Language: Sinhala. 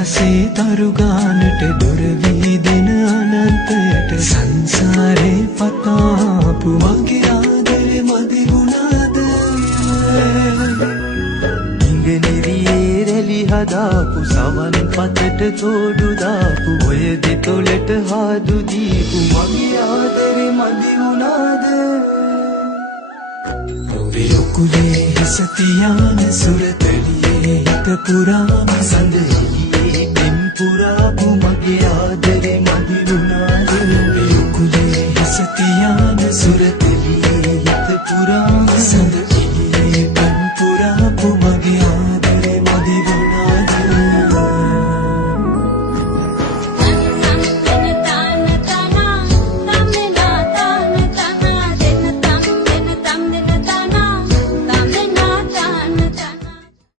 අහසේ තරුගානට දොර වීදෙන අනන්තයට සංසාරේ පතාපු මගේ ආදරේ මදි වුණාද ඉංගනෙරියේ රැලි හදාපු සවන් පතට තෝඩු දාපු ඔය දෙතොලට හාදු දීපු මගේ ආදරේ මදි වුණාද ඔබේ ඔකුලේ හිස තියාන සුරතලියේ හිත පුරාම සඳ